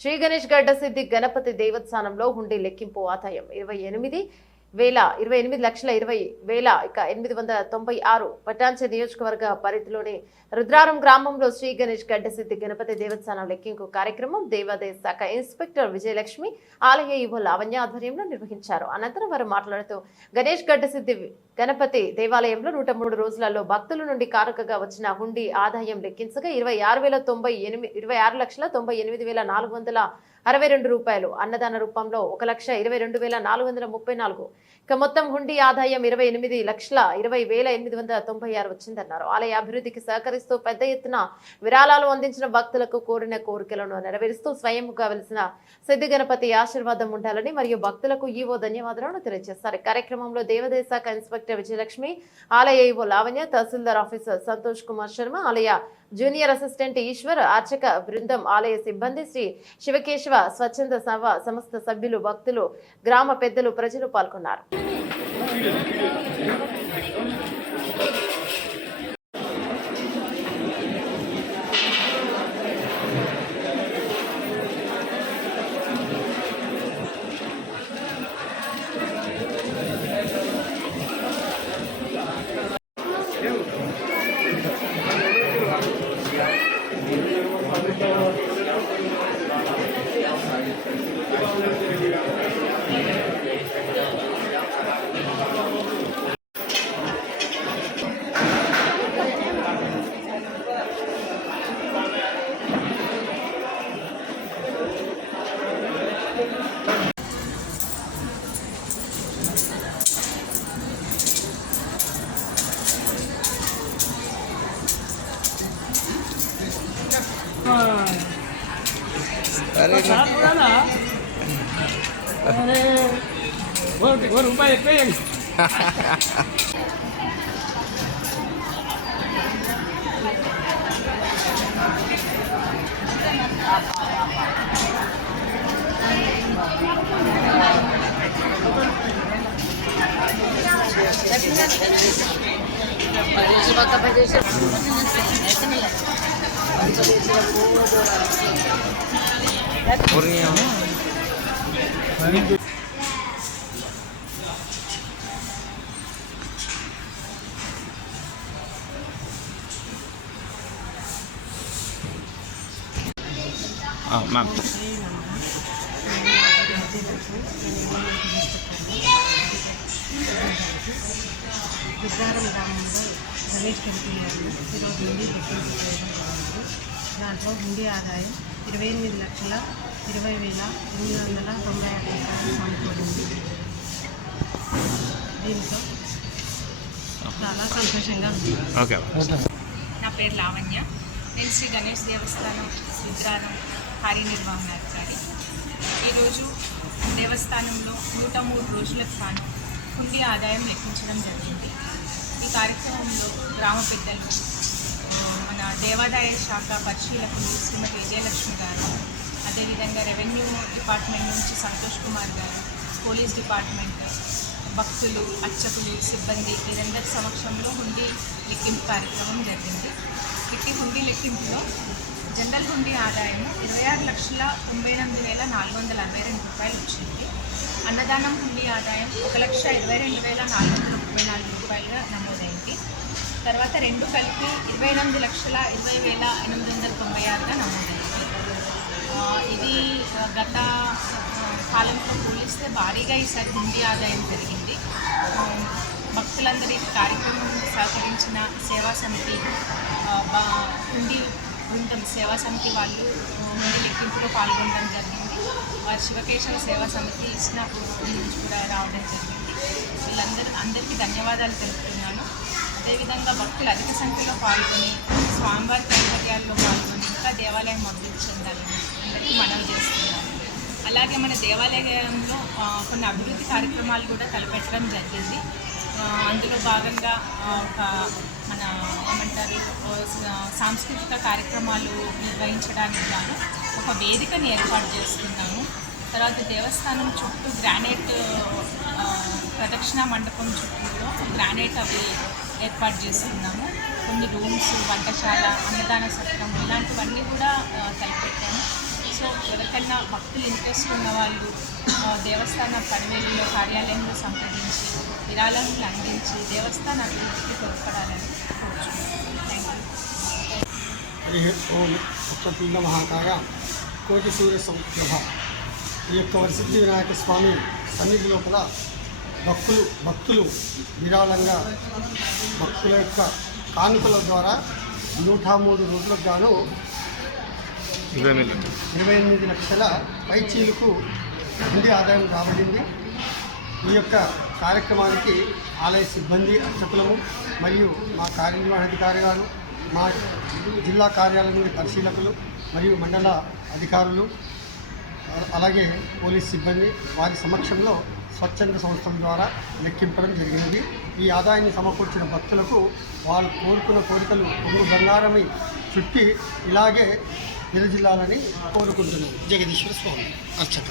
శ్రీ గణేష్ గడ్డ సిద్ధి గణపతి దేవస్థానంలో హుండీ లెక్కింపు ఆదాయం 28,20,896 పటాన్చెరు నియోజకవర్గ పరిధిలోని రుద్రారం గ్రామంలో శ్రీ గణేష్ గడ్డ సిద్ధి గణపతి దేవస్థానం లెక్కింపు కార్యక్రమం దేవాదాయ శాఖ ఇన్స్పెక్టర్ విజయలక్ష్మి ఆలయ ఈవో లావణ్య ఆధ్వర్యంలో నిర్వహించారు. అనంతరం వారు మాట్లాడుతూ గణేష్ గడ్డ సిద్ధి గణపతి దేవాలయంలో 103 రోజులలో భక్తుల నుండి కానుకగా వచ్చిన హుండీ ఆదాయం లెక్కించగా 26,98,462 రూపాయలు, అన్నదాన రూపంలో 1,22,434. ఇక మొత్తం హుండీ ఆదాయం 28,20,896 వచ్చిందన్నారు. ఆలయ అభివృద్ధికి సహకరిస్తూ పెద్ద ఎత్తున విరాళాలు అందించిన భక్తులకు కోరిన కోరికలను నెరవేరుస్తూ స్వయంగా వెలిసిన సిద్ధి గణపతి ఆశీర్వాదం ఉండాలని మరియు భక్తులకు ఈవో ధన్యవాదాలను తెలియజేస్తారు. కార్యక్రమంలో దేవాదాయ శాఖ ఇన్స్పెక్టర్ విజయలక్ష్మి, ఆలయ ఈవో లావణ్య, తహసీల్దార్ ఆఫీసర్ సంతోష్ కుమార్ శర్మ, ఆలయ జూనియర్ అసిస్టెంట్ ఈశ్వర్, అర్చక బృందం, ఆలయ సిబ్బంది, శ్రీ శివకేశవ స్వచ్ఛంద సంస్థ సభ్యులు, భక్తులు, గ్రామ పెద్దలు, ప్రజలు పాల్గొన్నారు. अरे वो रुपये पे मैम రుద్రారం గ్రామంలో గణేష్ గణపతి ఈరోజు నుండి లెక్కింపు చేయడం జరిగింది. దాంట్లో హుండీ ఆదాయం 28,20,896 సమకూరింది. దీంతో చాలా సంతోషంగా ఉంది. నా పేరు లావణ్య. నేను శ్రీ గణేష్ దేవస్థానం రుద్రారం కార్యనిర్వహణాధికారి. ఈరోజు దేవస్థానంలో 103 రోజులకు గాను హుండీ ఆదాయం లెక్కించడం జరిగింది. ఈ కార్యక్రమంలో గ్రామ పెద్దలు, మన దేవాదాయ శాఖ పరిశీలకులు శ్రీమతి విజయలక్ష్మి గారు, అదేవిధంగా రెవెన్యూ డిపార్ట్మెంట్ నుంచి సంతోష్ కుమార్ గారు, పోలీస్ డిపార్ట్మెంట్, భక్తులు, అర్చకులు, సిబ్బంది వీరందరి సమక్షంలో హుండీ లెక్కింపు కార్యక్రమం జరిగింది. ఇట్టి హుండీ లెక్కింపులో జనరల్ హుండీ ఆదాయం 26,98,462 రూపాయలు వచ్చింది. అన్నదానం హుండీ ఆదాయం 1,22,434 రూపాయలుగా నమోదైంది. తర్వాత రెండు కలిపి 28,20,896గా నమోదైంది. ఇది గత కాలంతో పోలిస్తే భారీగా ఈసారి హుండీ ఆదాయం పెరిగింది. భక్తులందరి కార్యక్రమం సహకరించిన సేవా సమితి, హుండీ బృందం సేవా సమితి వాళ్ళు హుండీ లెక్కింపులో పాల్గొనడం జరిగింది. వారి శివకేశవ సేవా సమితి ఇస్నాపూర్ నుంచి కూడా రావడం జరిగింది. అందరికీ ధన్యవాదాలు తెలుపుతున్నాను. అదేవిధంగా భక్తులు అధిక సంఖ్యలో పాల్గొని స్వామివారి కైంకర్యాల్లో పాల్గొని ఇంకా దేవాలయం అభివృద్ధి చెందాలని అందరికీ మనవి చేస్తున్నాను. అలాగే మన దేవాలయంలో కొన్ని అభివృద్ధి కార్యక్రమాలు కూడా తలపెట్టడం జరిగింది. అందులో భాగంగా మన ఏమంటారు సాంస్కృతిక కార్యక్రమాలు నిర్వహించడానికి గాను ఒక వేదికని ఏర్పాటు చేస్తున్నాము. తర్వాత దేవస్థానం చుట్టూ గ్రానైట్ ప్రదక్షిణ మండపం చుట్టూలో గ్రానైట్ అవి ఏర్పాటు చేస్తున్నాము. కొన్ని రూమ్స్, వంటశాల, అన్నదాన సత్రం ఇలాంటివన్నీ కూడా తలపెట్టాము. సో సో ఎవరికైనా భక్తులు ఇంట్రెస్ట్ ఉన్న వాళ్ళు దేవస్థాన పనివేలులో కార్యాలయంలో సంప్రదించి విరాళాలను అందించి దేవస్థాన అభివృద్ధికి తోడ్పడాలని కోరుచున్నాను. Thank you. హరి ఓం ఉత్తరపిండ మహాకాయ కోటి సూర్య సంప్రభ. ఈ యొక్క వరసిద్ధి వినాయక స్వామి సన్నిధి లోపల భక్తులు విరాళంగా భక్తుల యొక్క కానుకల ద్వారా 103 రోజులకు గాను 28 లక్షల పైచీలకు హుండీ ఆదాయం రాబడింది. ఈ యొక్క కార్యక్రమానికి ఆలయ సిబ్బంది అర్చకులము మరియు మా కార్యనిర్వహణాధికారి గారు, మా జిల్లా కార్యాలయం నుండి పరిశీలకులు మరియు మండల అధికారులు, అలాగే పోలీస్ సిబ్బంది వారి సమక్షంలో స్వచ్ఛంద సంస్థల ద్వారా లెక్కింపడం జరిగింది. ఈ ఆదాయాన్ని సమకూర్చిన భక్తులకు వాళ్ళు కోరుకున్న కోరికలు బంగారమై చుట్టి ఇలాగే విరజిల్లాలని కోరుకుంటున్నాను. జగదీశ్వర స్వామి అర్చక.